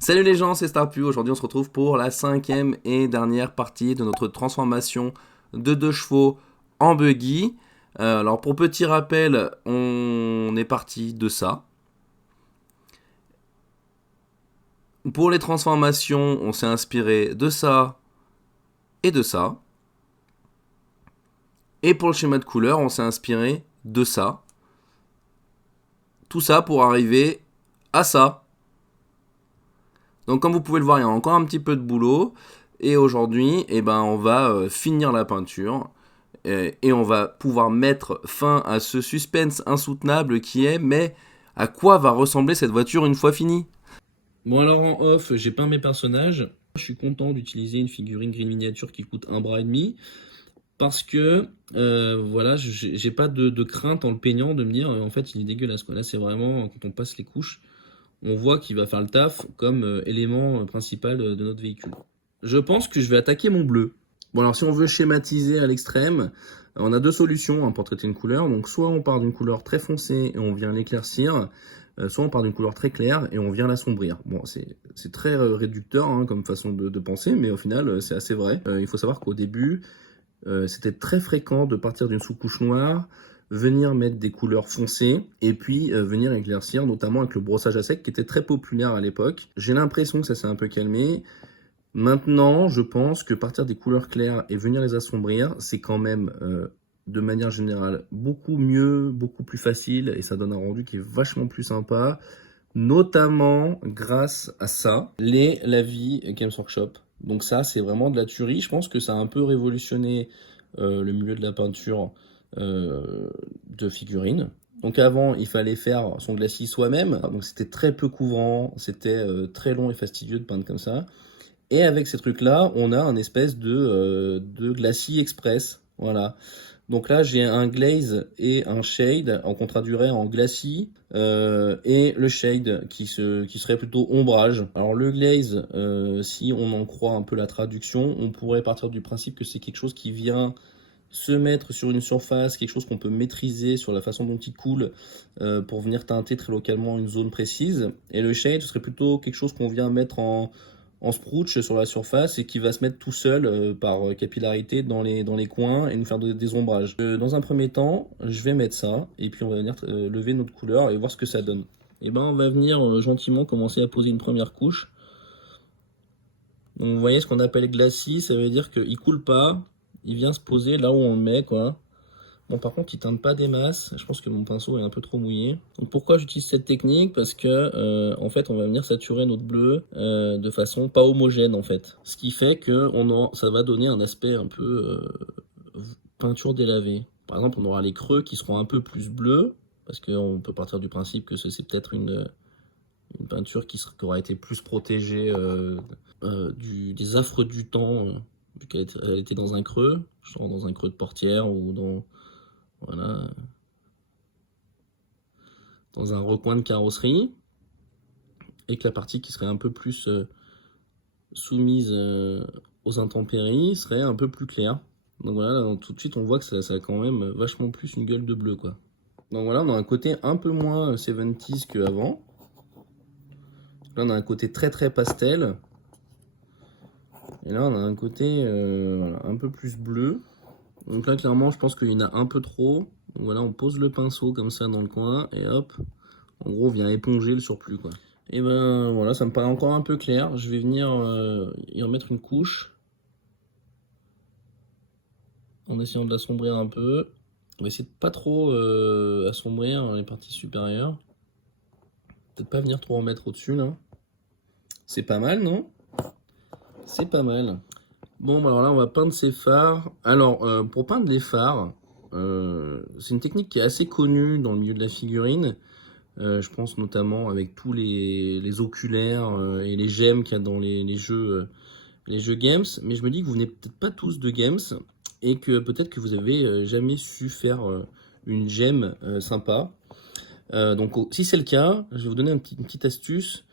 Salut les gens, c'est Starpu. Aujourd'hui, on se retrouve pour la cinquième et dernière partie de notre transformation de deux chevaux en buggy. Alors, pour petit rappel, on est parti de ça. Pour les transformations, on s'est inspiré de ça et de ça. Et pour le schéma de couleur, on s'est inspiré de ça. Tout ça pour arriver à ça. Donc, comme vous pouvez le voir, il y a encore un petit peu de boulot. Et aujourd'hui, on va finir la peinture. Et on va pouvoir mettre fin à ce suspense insoutenable qui est mais à quoi va ressembler cette voiture une fois finie. Bon alors en off, j'ai peint mes personnages. Je suis content d'utiliser une figurine green miniature qui coûte un bras et demi parce que voilà, j'ai pas de crainte en le peignant de me dire en fait il est dégueulasse quoi. Là c'est vraiment quand on passe les couches, on voit qu'il va faire le taf comme élément principal de notre véhicule. Je pense que je vais attaquer mon bleu. Bon alors si on veut schématiser à l'extrême, on a deux solutions hein, pour traiter une couleur. Donc soit on part d'une couleur très foncée et on vient l'éclaircir, soit on part d'une couleur très claire et on vient l'assombrir. Bon c'est très réducteur hein, comme façon de penser, mais au final c'est assez vrai. Il faut savoir qu'au début, c'était très fréquent de partir d'une sous-couche noire, venir mettre des couleurs foncées et puis venir éclaircir, notamment avec le brossage à sec qui était très populaire à l'époque. J'ai l'impression que ça s'est un peu calmé. Maintenant, je pense que partir des couleurs claires et venir les assombrir, c'est quand même, de manière générale, beaucoup mieux, beaucoup plus facile, et ça donne un rendu qui est vachement plus sympa, notamment grâce à ça, les Lavi Games Workshop. Donc ça, c'est vraiment de la tuerie. Je pense que ça a un peu révolutionné le milieu de la peinture de figurines. Donc avant, il fallait faire son glacis soi-même, donc c'était très peu couvrant, c'était très long et fastidieux de peindre comme ça. Et avec ces trucs-là, on a un espèce de glacis express. Voilà. Donc là, j'ai un glaze et un shade. On traduirait en glacis et le shade qui serait plutôt ombrage. Alors le glaze, si on en croit un peu la traduction, on pourrait partir du principe que c'est quelque chose qui vient se mettre sur une surface, quelque chose qu'on peut maîtriser sur la façon dont il coule pour venir teinter très localement une zone précise. Et le shade, ce serait plutôt quelque chose qu'on vient mettre en sprouch sur la surface et qui va se mettre tout seul par capillarité dans les coins et nous faire des ombrages. Dans un premier temps, je vais mettre ça et puis on va venir lever notre couleur et voir ce que ça donne. Et ben on va venir gentiment commencer à poser une première couche. Donc vous voyez ce qu'on appelle glacis, ça veut dire qu'il coule pas, il vient se poser là où on le met quoi. Bon, par contre, il teinte pas des masses. Je pense que mon pinceau est un peu trop mouillé. Donc, pourquoi j'utilise cette technique? Parce que, en fait, on va venir saturer notre bleu de façon pas homogène, en fait. Ce qui fait que ça va donner un aspect un peu peinture délavée. Par exemple, on aura les creux qui seront un peu plus bleus, parce qu'on peut partir du principe que c'est peut-être une peinture qui aura été plus protégée des affres du temps, vu qu'elle était dans un creux, genre dans un creux de portière ou voilà, dans un recoin de carrosserie, et que la partie qui serait un peu plus soumise aux intempéries serait un peu plus claire. Donc voilà, là, tout de suite on voit que ça a quand même vachement plus une gueule de bleu quoi. Donc voilà, on a un côté un peu moins 70s qu'avant. Là on a un côté très très pastel. Et là on a un côté voilà, un peu plus bleu. Donc là clairement je pense qu'il y en a un peu trop. Donc voilà, on pose le pinceau comme ça dans le coin et hop, en gros on vient éponger le surplus quoi. Et ben voilà, ça me paraît encore un peu clair. Je vais venir y remettre une couche en essayant de l'assombrir un peu. On va essayer de pas trop assombrir les parties supérieures. Peut-être pas venir trop en mettre au-dessus là. C'est pas mal, non? C'est pas mal. Bon, bah alors là, on va peindre ces phares. Alors, pour peindre les phares, c'est une technique qui est assez connue dans le milieu de la figurine. Je pense notamment avec tous les oculaires et les gemmes qu'il y a dans les jeux games, mais je me dis que vous venez peut-être pas tous de games et que peut-être que vous avez jamais su faire une gemme sympa. Donc si c'est le cas, je vais vous donner une petite astuce.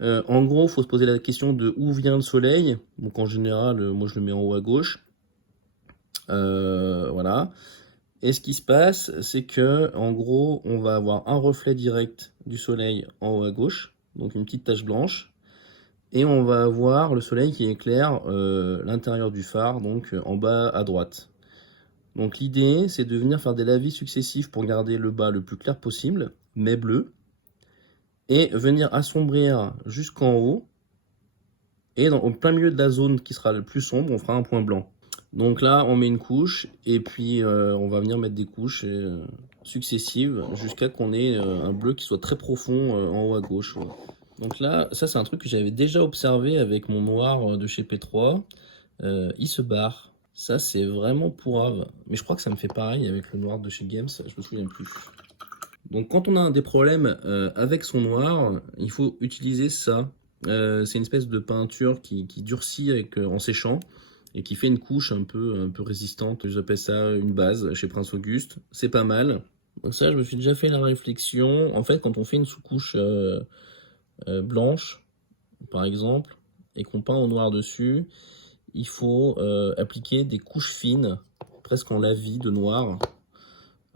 En gros, il faut se poser la question de où vient le soleil. Donc en général, moi je le mets en haut à gauche. Voilà. Et ce qui se passe, c'est que en gros, on va avoir un reflet direct du soleil en haut à gauche, donc une petite tache blanche. Et on va avoir le soleil qui éclaire l'intérieur du phare, donc en bas à droite. Donc l'idée, c'est de venir faire des lavis successifs pour garder le bas le plus clair possible, mais bleu, et venir assombrir jusqu'en haut, et au plein milieu de la zone qui sera le plus sombre, on fera un point blanc. Donc là, on met une couche, et puis on va venir mettre des couches successives jusqu'à qu'on ait un bleu qui soit très profond en haut à gauche. Ouais. Donc là, ça c'est un truc que j'avais déjà observé avec mon noir de chez P3. Il se barre. Ça c'est vraiment pourrave. Mais je crois que ça me fait pareil avec le noir de chez Games, je me souviens plus. Donc quand on a des problèmes avec son noir, il faut utiliser ça. C'est une espèce de peinture qui durcit en séchant et qui fait une couche un peu résistante. J'appelle ça une base chez Prince Auguste. C'est pas mal. Donc ça, je me suis déjà fait la réflexion. En fait, quand on fait une sous-couche blanche, par exemple, et qu'on peint au noir dessus, il faut appliquer des couches fines, presque en lavis de noir.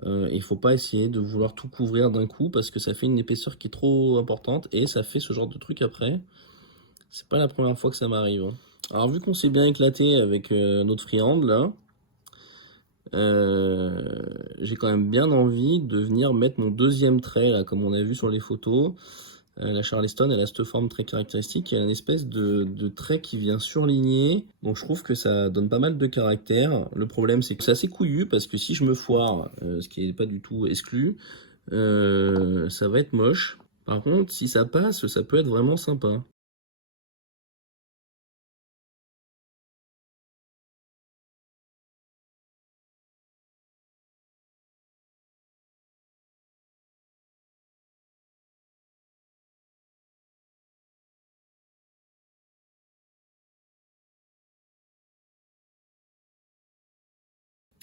Il ne faut pas essayer de vouloir tout couvrir d'un coup parce que ça fait une épaisseur qui est trop importante et ça fait ce genre de truc après. C'est pas la première fois que ça m'arrive. Hein. Alors vu qu'on s'est bien éclaté avec notre friande là, j'ai quand même bien envie de venir mettre mon deuxième trait là, comme on a vu sur les photos. La Charleston, elle a cette forme très caractéristique. Il y a une espèce de trait qui vient surligner. Donc je trouve que ça donne pas mal de caractère. Le problème, c'est que c'est assez couillu parce que si je me foire, ce qui n'est pas du tout exclu, ça va être moche. Par contre, si ça passe, ça peut être vraiment sympa.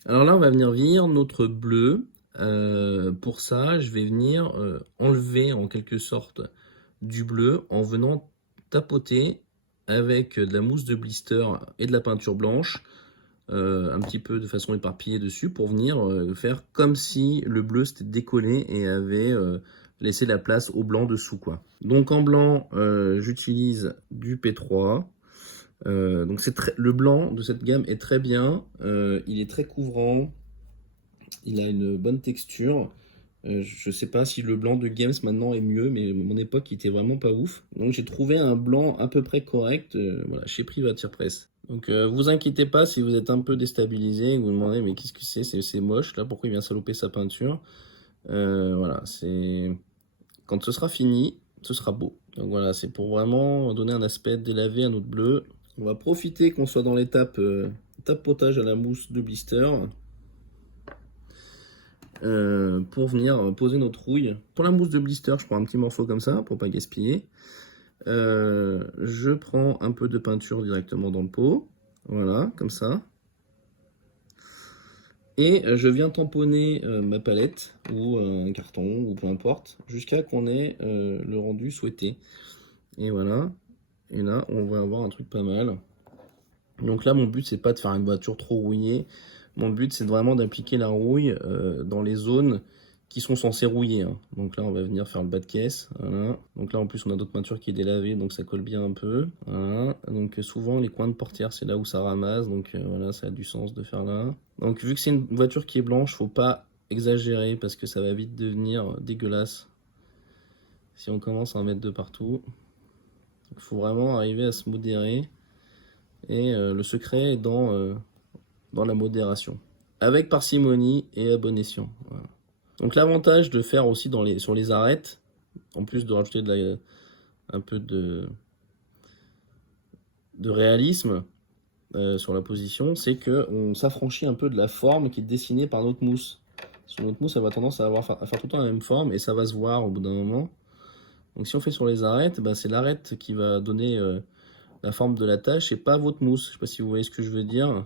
Alors là, on va venir vieillir notre bleu. Pour ça, je vais venir enlever en quelque sorte du bleu en venant tapoter avec de la mousse de blister et de la peinture blanche, un petit peu de façon éparpillée dessus, pour venir faire comme si le bleu s'était décollé et avait laissé la place au blanc dessous, quoi. Donc en blanc, j'utilise du P3. Donc le blanc de cette gamme est très bien, il est très couvrant, il a une bonne texture. Je sais pas si le blanc de Games maintenant est mieux, mais à mon époque il était vraiment pas ouf. Donc j'ai trouvé un blanc à peu près correct voilà, chez Privateer Press. Donc vous inquiétez pas si vous êtes un peu déstabilisé et que vous vous demandez mais qu'est-ce que c'est moche là, pourquoi il vient saloper sa peinture. Voilà, c'est quand ce sera fini, ce sera beau. Donc voilà, c'est pour vraiment donner un aspect délavé à notre bleu. On va profiter qu'on soit dans l'étape tapotage à la mousse de blister pour venir poser notre rouille. Pour la mousse de blister, je prends un petit morceau comme ça pour pas gaspiller. Je prends un peu de peinture directement dans le pot. Voilà, comme ça. Et je viens tamponner ma palette ou un carton ou peu importe jusqu'à qu'on ait le rendu souhaité. Et voilà. Et là, on va avoir un truc pas mal. Donc là, mon but, c'est pas de faire une voiture trop rouillée. Mon but, c'est vraiment d'appliquer la rouille dans les zones qui sont censées rouiller. Hein. Donc là, on va venir faire le bas de caisse. Voilà. Donc là, en plus, on a d'autres peintures qui est délavée, donc ça colle bien un peu. Voilà. Donc souvent, les coins de portière, c'est là où ça ramasse. Donc voilà, ça a du sens de faire là. Donc vu que c'est une voiture qui est blanche, faut pas exagérer parce que ça va vite devenir dégueulasse si on commence à en mettre de partout. Il faut vraiment arriver à se modérer. Et le secret est dans la modération. Avec parcimonie et à bon escient. Voilà. Donc l'avantage de faire aussi sur les arêtes, en plus de rajouter un peu de réalisme sur la position, c'est qu'on s'affranchit un peu de la forme qui est dessinée par notre mousse. Sur notre mousse, ça va tendance à faire tout le temps la même forme et ça va se voir au bout d'un moment. Donc si on fait sur les arêtes, bah, c'est l'arête qui va donner la forme de la tâche et pas votre mousse. Je sais pas si vous voyez ce que je veux dire.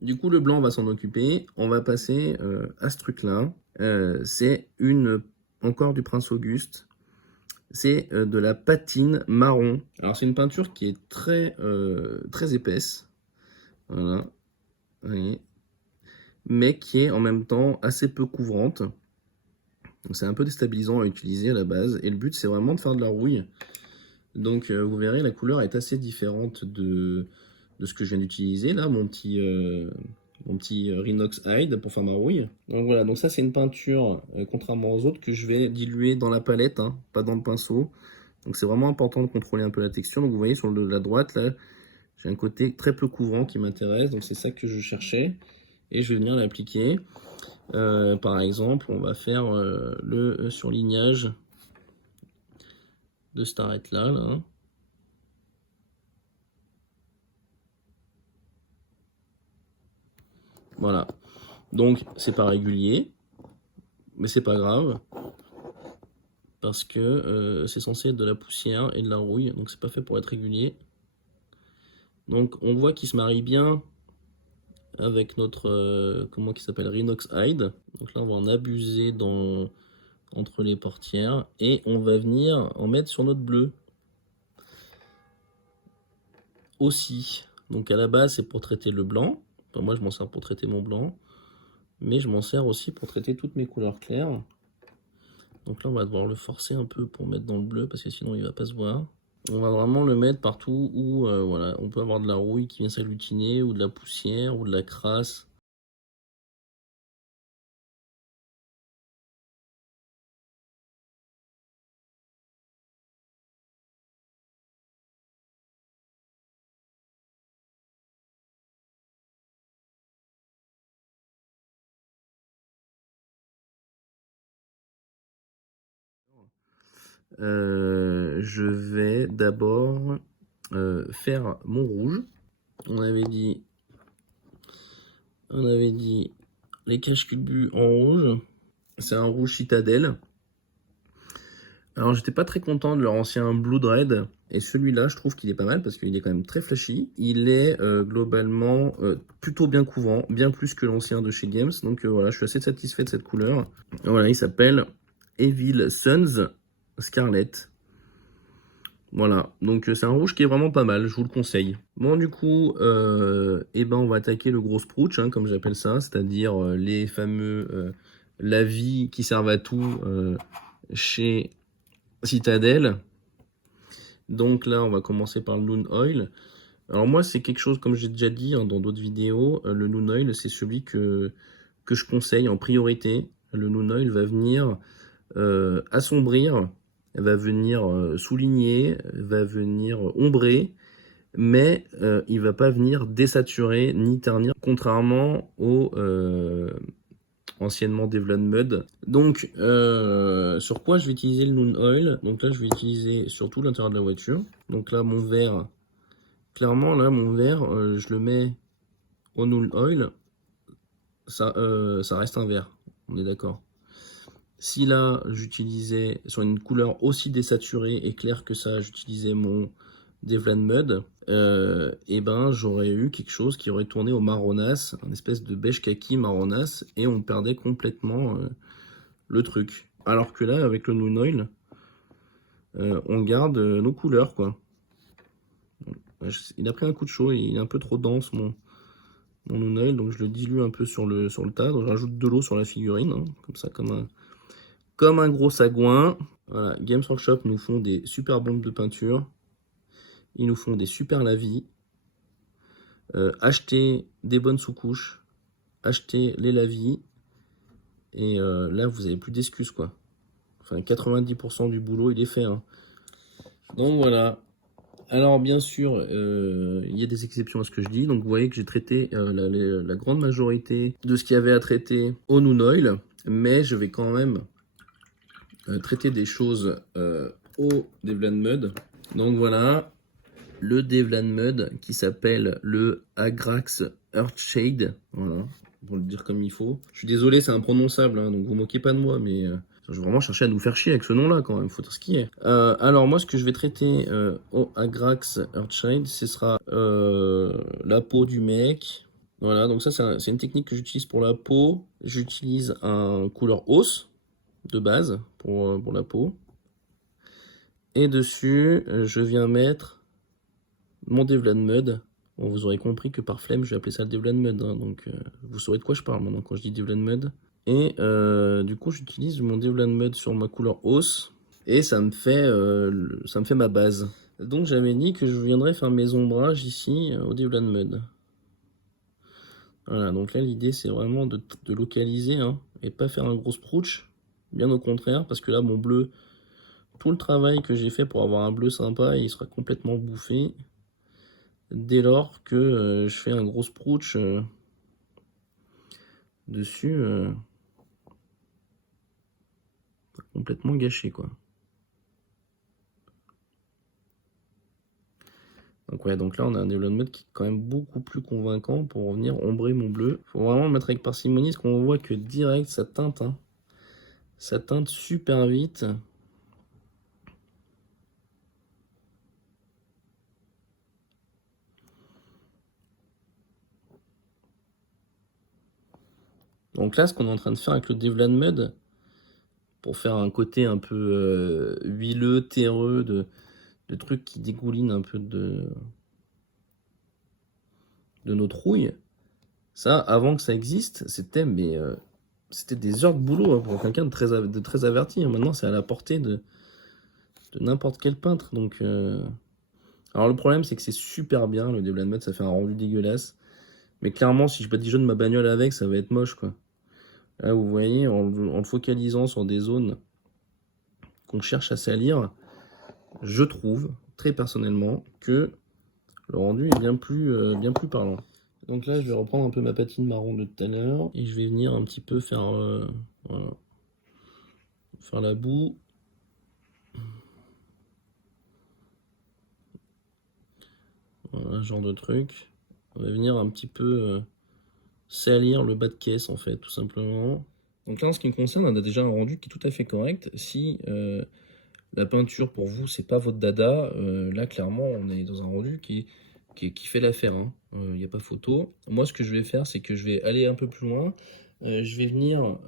Du coup, le blanc va s'en occuper. On va passer à ce truc-là. C'est encore du Prince Auguste. C'est de la patine marron. Alors c'est une peinture qui est très épaisse. Voilà. Vous voyez. Mais qui est en même temps assez peu couvrante. Donc c'est un peu déstabilisant à utiliser à la base. Et le but, c'est vraiment de faire de la rouille. Donc vous verrez, la couleur est assez différente de ce que je viens d'utiliser. Là, mon petit Rhinox Hide pour faire ma rouille. Donc voilà, donc ça c'est une peinture, contrairement aux autres, que je vais diluer dans la palette, hein, pas dans le pinceau. Donc c'est vraiment important de contrôler un peu la texture. Donc vous voyez sur la droite, là, j'ai un côté très peu couvrant qui m'intéresse. Donc c'est ça que je cherchais. Et je vais venir l'appliquer. Par exemple, on va faire le surlignage de cette arête-là. Là. Voilà. Donc c'est pas régulier, mais c'est pas grave. Parce que c'est censé être de la poussière et de la rouille. Donc c'est pas fait pour être régulier. Donc on voit qu'il se marie bien avec notre, comment qui s'appelle, Rhinox Hide. Donc là on va en abuser entre les portières. Et on va venir en mettre sur notre bleu. Aussi. Donc à la base c'est pour traiter le blanc. Enfin, moi je m'en sers pour traiter mon blanc. Mais je m'en sers aussi pour traiter toutes mes couleurs claires. Donc là on va devoir le forcer un peu pour mettre dans le bleu parce que sinon il va pas se voir. On va vraiment le mettre partout où voilà, on peut avoir de la rouille qui vient s'agglutiner, ou de la poussière, ou de la crasse. Je vais d'abord faire mon rouge. On avait dit les cache-culbus en rouge. C'est un rouge citadelle. Alors j'étais pas très content de leur ancien Blue Dread. Et celui-là, je trouve qu'il est pas mal parce qu'il est quand même très flashy. Il est globalement plutôt bien couvrant, bien plus que l'ancien de chez Games. Donc voilà, je suis assez satisfait de cette couleur. Voilà, il s'appelle Evil Sons Scarlet. Voilà, donc c'est un rouge qui est vraiment pas mal, je vous le conseille. Bon du coup, eh ben, on va attaquer le gros sprouch, hein, comme j'appelle ça, c'est-à-dire les fameux lavis qui servent à tout chez Citadel. Donc là, on va commencer par le Noon Oil. Alors moi, c'est quelque chose, comme j'ai déjà dit hein, dans d'autres vidéos, le Noon Oil, c'est celui que je conseille en priorité. Le Noon Oil va venir assombrir, va venir souligner, va venir ombrer, mais il va pas venir désaturer ni ternir, contrairement au anciennement Devlan Mud. Donc sur quoi je vais utiliser le Noon Oil? Donc là je vais utiliser surtout l'intérieur de la voiture. Donc là mon verre, clairement là mon verre, je le mets au Noon Oil, ça reste un verre, on est d'accord. Si là, j'utilisais, sur une couleur aussi désaturée et claire que ça, j'utilisais mon Devlan Mud, et ben j'aurais eu quelque chose qui aurait tourné au marronasse, un espèce de beige kaki marronasse, et on perdait complètement le truc. Alors que là, avec le Noon Oil, on garde nos couleurs, quoi. Il a pris un coup de chaud, il est un peu trop dense, mon Noon Oil, donc je le dilue un peu sur le tas, donc je rajoute de l'eau sur la figurine, hein, comme ça, comme un gros sagouin. Voilà, Games Workshop nous font des super bombes de peinture. Ils nous font des super lavis. Achetez des bonnes sous-couches. Achetez les lavis. Et là, vous n'avez plus d'excuses, quoi. Enfin, 90% du boulot, il est fait. Hein. Donc voilà. Alors, bien sûr, il y a des exceptions à ce que je dis. Donc, vous voyez que j'ai traité la grande majorité de ce qu'il y avait à traiter au Noon Oil. Mais je vais quand même traiter des choses au Devlan Mud. Donc voilà, le Devlan Mud qui s'appelle le Agrax Earthshade. Voilà, pour le dire comme il faut. Je suis désolé, c'est imprononçable, hein, donc vous moquez pas de moi, mais je vais vraiment chercher à nous faire chier avec ce nom-là quand même, faut dire ce qui est. Alors moi, ce que je vais traiter au Agrax Earthshade, ce sera la peau du mec, Voilà, donc ça c'est une technique que j'utilise pour la peau. J'utilise un couleur hausse de base pour la peau. Et dessus, je viens mettre mon Devlan Mud. Bon, vous aurez compris que par flemme, je vais appeler ça le Devlan Mud. Hein, donc vous saurez de quoi je parle maintenant quand je dis Devlan Mud. Et du coup, j'utilise mon Devlan Mud sur ma couleur hausse. Et ça me fait ma base. Donc j'avais dit que je viendrais faire mes ombrages ici au Devlan Mud. Voilà, donc là l'idée c'est vraiment de localiser hein, et pas faire un gros sprouch. Bien au contraire, parce que là mon bleu, tout le travail que j'ai fait pour avoir un bleu sympa, il sera complètement bouffé. Dès lors que je fais un gros sprouch dessus, complètement gâché quoi. Donc ouais, donc là on a un Devlan Mud qui est quand même beaucoup plus convaincant pour venir ombrer mon bleu. Faut vraiment le mettre avec parcimonie, parce qu'on voit que direct ça teinte, hein. Ça teinte super vite. Donc là, ce qu'on est en train de faire avec le Devlan Mud, pour faire un côté un peu huileux, terreux, de trucs qui dégoulinent un peu de notre rouille, ça, avant que ça existe, c'était c'était des heures de boulot hein, pour quelqu'un de très averti. Maintenant, c'est à la portée de n'importe quel peintre. Donc, alors le problème, c'est que c'est super bien, le Devlan Mud, ça fait un rendu dégueulasse. Mais clairement, si je badigeonne ma bagnole avec, ça va être moche, quoi. Là, vous voyez, en le focalisant sur des zones qu'on cherche à salir, je trouve, très personnellement, que le rendu est bien plus parlant. Donc là, je vais reprendre un peu ma patine marron de tout à l'heure, et je vais venir un petit peu faire, voilà, faire la boue. Voilà, ce genre de truc. On va venir un petit peu salir le bas de caisse, en fait, tout simplement. Donc là, en ce qui me concerne, on a déjà un rendu qui est tout à fait correct. Si la peinture, pour vous, c'est pas votre dada, là, clairement, on est dans un rendu qui fait l'affaire. Il n'y a pas photo. Moi, ce que je vais faire, c'est que je vais aller un peu plus loin. Je vais venir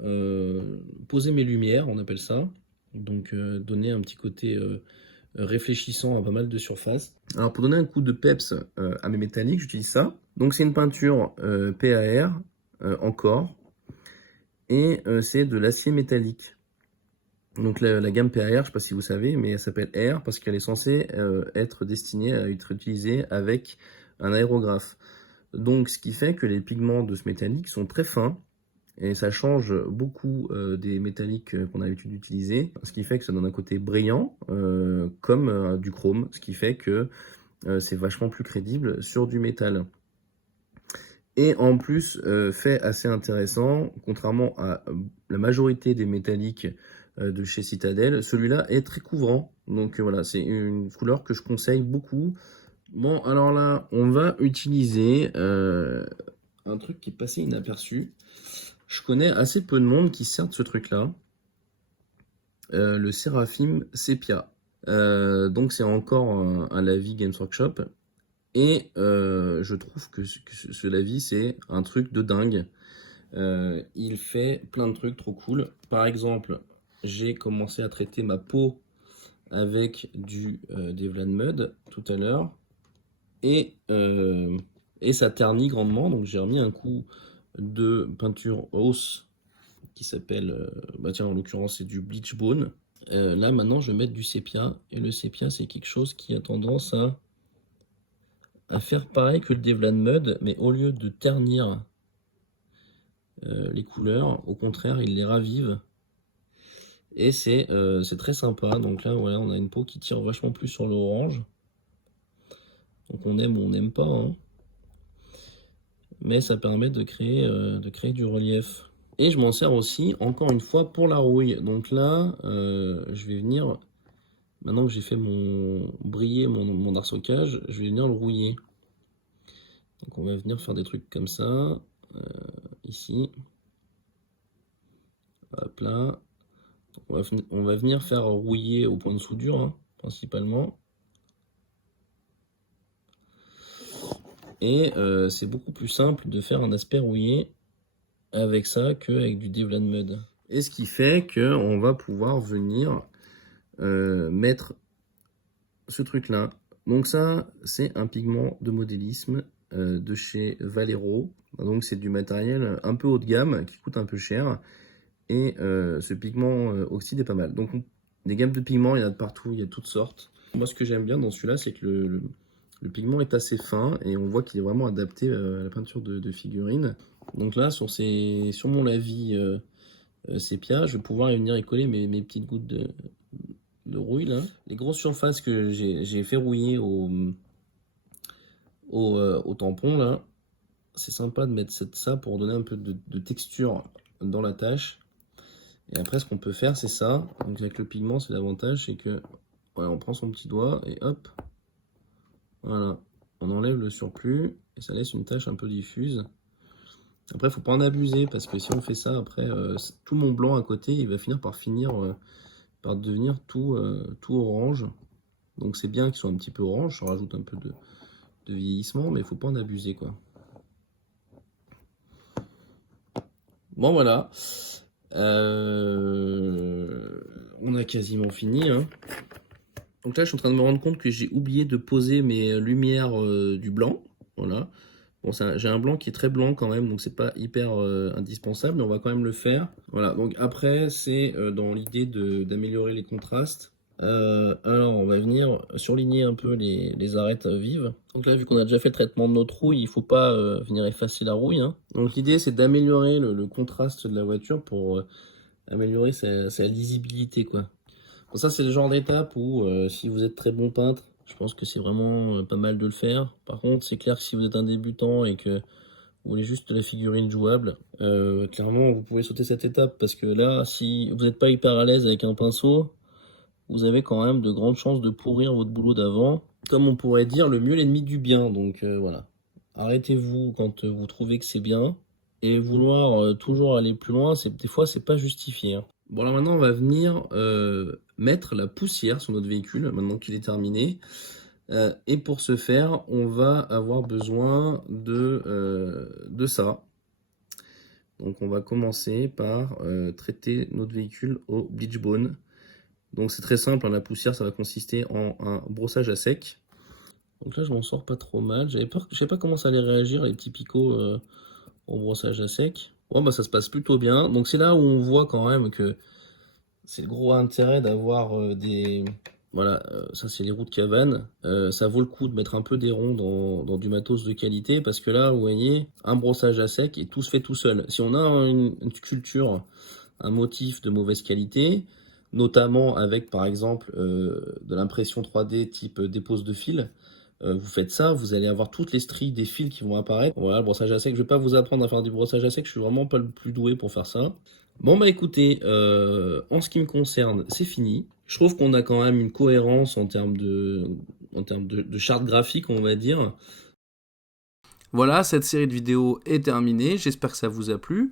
poser mes lumières, on appelle ça. Donc, donner un petit côté réfléchissant à pas mal de surface. Alors, pour donner un coup de peps à mes métalliques, j'utilise ça. Donc, c'est une peinture PAR, encore. Et c'est de l'acier métallique. Donc la gamme PAR, je ne sais pas si vous savez, mais elle s'appelle R parce qu'elle est censée être destinée à être utilisée avec un aérographe. Donc ce qui fait que les pigments de ce métallique sont très fins et ça change beaucoup des métalliques qu'on a l'habitude d'utiliser. Ce qui fait que ça donne un côté brillant comme du chrome, ce qui fait que c'est vachement plus crédible sur du métal. Et en plus, fait assez intéressant, contrairement à la majorité des métalliques de chez Citadel, celui-là est très couvrant. Donc voilà, c'est une couleur que je conseille beaucoup. Bon, alors là, on va utiliser un truc qui est passé inaperçu. Je connais assez peu de monde qui sert de ce truc-là. Le Seraphim Sepia. Donc c'est encore un Lavi Games Workshop. Et je trouve que ce Lavi, c'est un truc de dingue. Il fait plein de trucs trop cool. Par exemple, j'ai commencé à traiter ma peau avec du Devlan Mud tout à l'heure. Et ça ternit grandement. Donc j'ai remis un coup de peinture hausse qui s'appelle, bah tiens, en l'occurrence, c'est du Bleach Bone. Là, maintenant, je vais mettre du sépia. Et le sépia, c'est quelque chose qui a tendance à faire pareil que le Devlan Mud, mais au lieu de ternir les couleurs, au contraire, il les ravive. Et c'est très sympa. Donc là, voilà, on a une peau qui tire vachement plus sur l'orange. Donc on aime ou on n'aime pas. Hein. Mais ça permet de créer du relief. Et je m'en sers aussi, encore une fois, pour la rouille. Donc là, je vais venir, maintenant que j'ai fait briller mon arsocage, je vais venir le rouiller. Donc on va venir faire des trucs comme ça, ici. Hop là. On va venir faire rouiller au point de soudure, hein, principalement. Et c'est beaucoup plus simple de faire un aspect rouillé avec ça qu'avec du Devlan Mud. Et ce qui fait qu'on va pouvoir venir mettre ce truc-là. Donc ça, c'est un pigment de modélisme de chez Valero. Donc c'est du matériel un peu haut de gamme qui coûte un peu cher. Et ce pigment oxyde est pas mal. Donc des gammes de pigments, il y en a de partout, il y a toutes sortes. Moi, ce que j'aime bien dans celui-là, c'est que le pigment est assez fin et on voit qu'il est vraiment adapté à la peinture de figurines. Donc là, sur mon lavis sépia, je vais pouvoir venir y coller mes petites gouttes de rouille là. Les grosses surfaces que j'ai fait rouiller au tampon là, c'est sympa de mettre ça pour donner un peu de texture dans la tâche. Et après, ce qu'on peut faire, c'est ça. Donc avec le pigment, c'est l'avantage, c'est que voilà, on prend son petit doigt et hop, voilà, on enlève le surplus et ça laisse une tache un peu diffuse. Après, il faut pas en abuser parce que si on fait ça, après, tout mon blanc à côté, il va finir par devenir tout orange. Donc c'est bien qu'il soit un petit peu orange, ça rajoute un peu de vieillissement, mais il faut pas en abuser quoi. Bon voilà, on a quasiment fini. Hein. Donc là, je suis en train de me rendre compte que j'ai oublié de poser mes lumières du blanc. Voilà. Bon, j'ai un blanc qui est très blanc quand même, donc c'est pas hyper indispensable, mais on va quand même le faire. Voilà, donc après, c'est dans l'idée d'améliorer les contrastes. Alors, on va venir surligner un peu les arêtes vives. Donc là, vu qu'on a déjà fait le traitement de notre rouille, il faut pas venir effacer la rouille. Hein. Donc l'idée, c'est d'améliorer le contraste de la voiture pour améliorer sa lisibilité, quoi. Bon, ça, c'est le genre d'étape où, si vous êtes très bon peintre, je pense que c'est vraiment pas mal de le faire. Par contre, c'est clair que si vous êtes un débutant et que vous voulez juste de la figurine jouable, clairement, vous pouvez sauter cette étape. Parce que là, si vous n'êtes pas hyper à l'aise avec un pinceau, vous avez quand même de grandes chances de pourrir votre boulot d'avant. Comme on pourrait dire, le mieux est l'ennemi du bien. Donc voilà. Arrêtez-vous quand vous trouvez que c'est bien. Et vouloir toujours aller plus loin, des fois, c'est pas justifié. Hein. Bon, alors maintenant, on va venir mettre la poussière sur notre véhicule, maintenant qu'il est terminé. Et pour ce faire, on va avoir besoin de ça. Donc, on va commencer par traiter notre véhicule au bleach bone. Donc, c'est très simple, hein, la poussière, ça va consister en un brossage à sec. Donc là, je m'en sors pas trop mal. J'avais peur, je sais pas comment ça allait réagir, les petits picots au brossage à sec. Bon, bah ça se passe plutôt bien. Donc c'est là où on voit quand même que c'est le gros intérêt d'avoir des... Voilà, ça c'est les roues de Cavannes. Ça vaut le coup de mettre un peu des ronds dans du matos de qualité parce que là, vous voyez, un brossage à sec et tout se fait tout seul. Si on a une sculpture, un motif de mauvaise qualité, notamment avec par exemple de l'impression 3D type dépose de fil, vous faites ça, vous allez avoir toutes les stries des fils qui vont apparaître. Voilà, le brossage à sec, je vais pas vous apprendre à faire du brossage à sec, je suis vraiment pas le plus doué pour faire ça. Bon bah écoutez, en ce qui me concerne, c'est fini. Je trouve qu'on a quand même une cohérence en termes de charte graphique, on va dire. Voilà, cette série de vidéos est terminée, j'espère que ça vous a plu.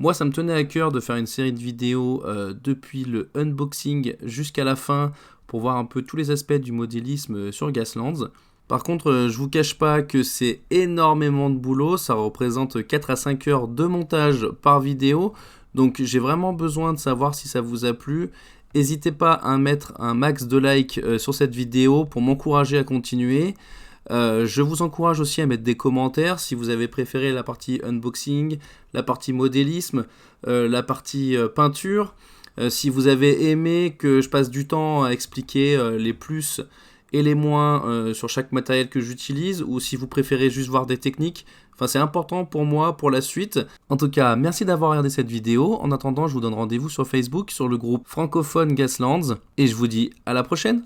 Moi, ça me tenait à cœur de faire une série de vidéos depuis le unboxing jusqu'à la fin pour voir un peu tous les aspects du modélisme sur Gaslands. Par contre, je vous cache pas que c'est énormément de boulot, ça représente 4 à 5 heures de montage par vidéo, donc j'ai vraiment besoin de savoir si ça vous a plu. N'hésitez pas à mettre un max de likes sur cette vidéo pour m'encourager à continuer. Je vous encourage aussi à mettre des commentaires si vous avez préféré la partie unboxing, la partie modélisme, la partie peinture. Si vous avez aimé que je passe du temps à expliquer les plus et les moins sur chaque matériel que j'utilise, ou si vous préférez juste voir des techniques. Enfin, c'est important pour moi pour la suite. En tout cas, merci d'avoir regardé cette vidéo. En attendant, je vous donne rendez-vous sur Facebook, sur le groupe francophone Gaslands, et je vous dis à la prochaine.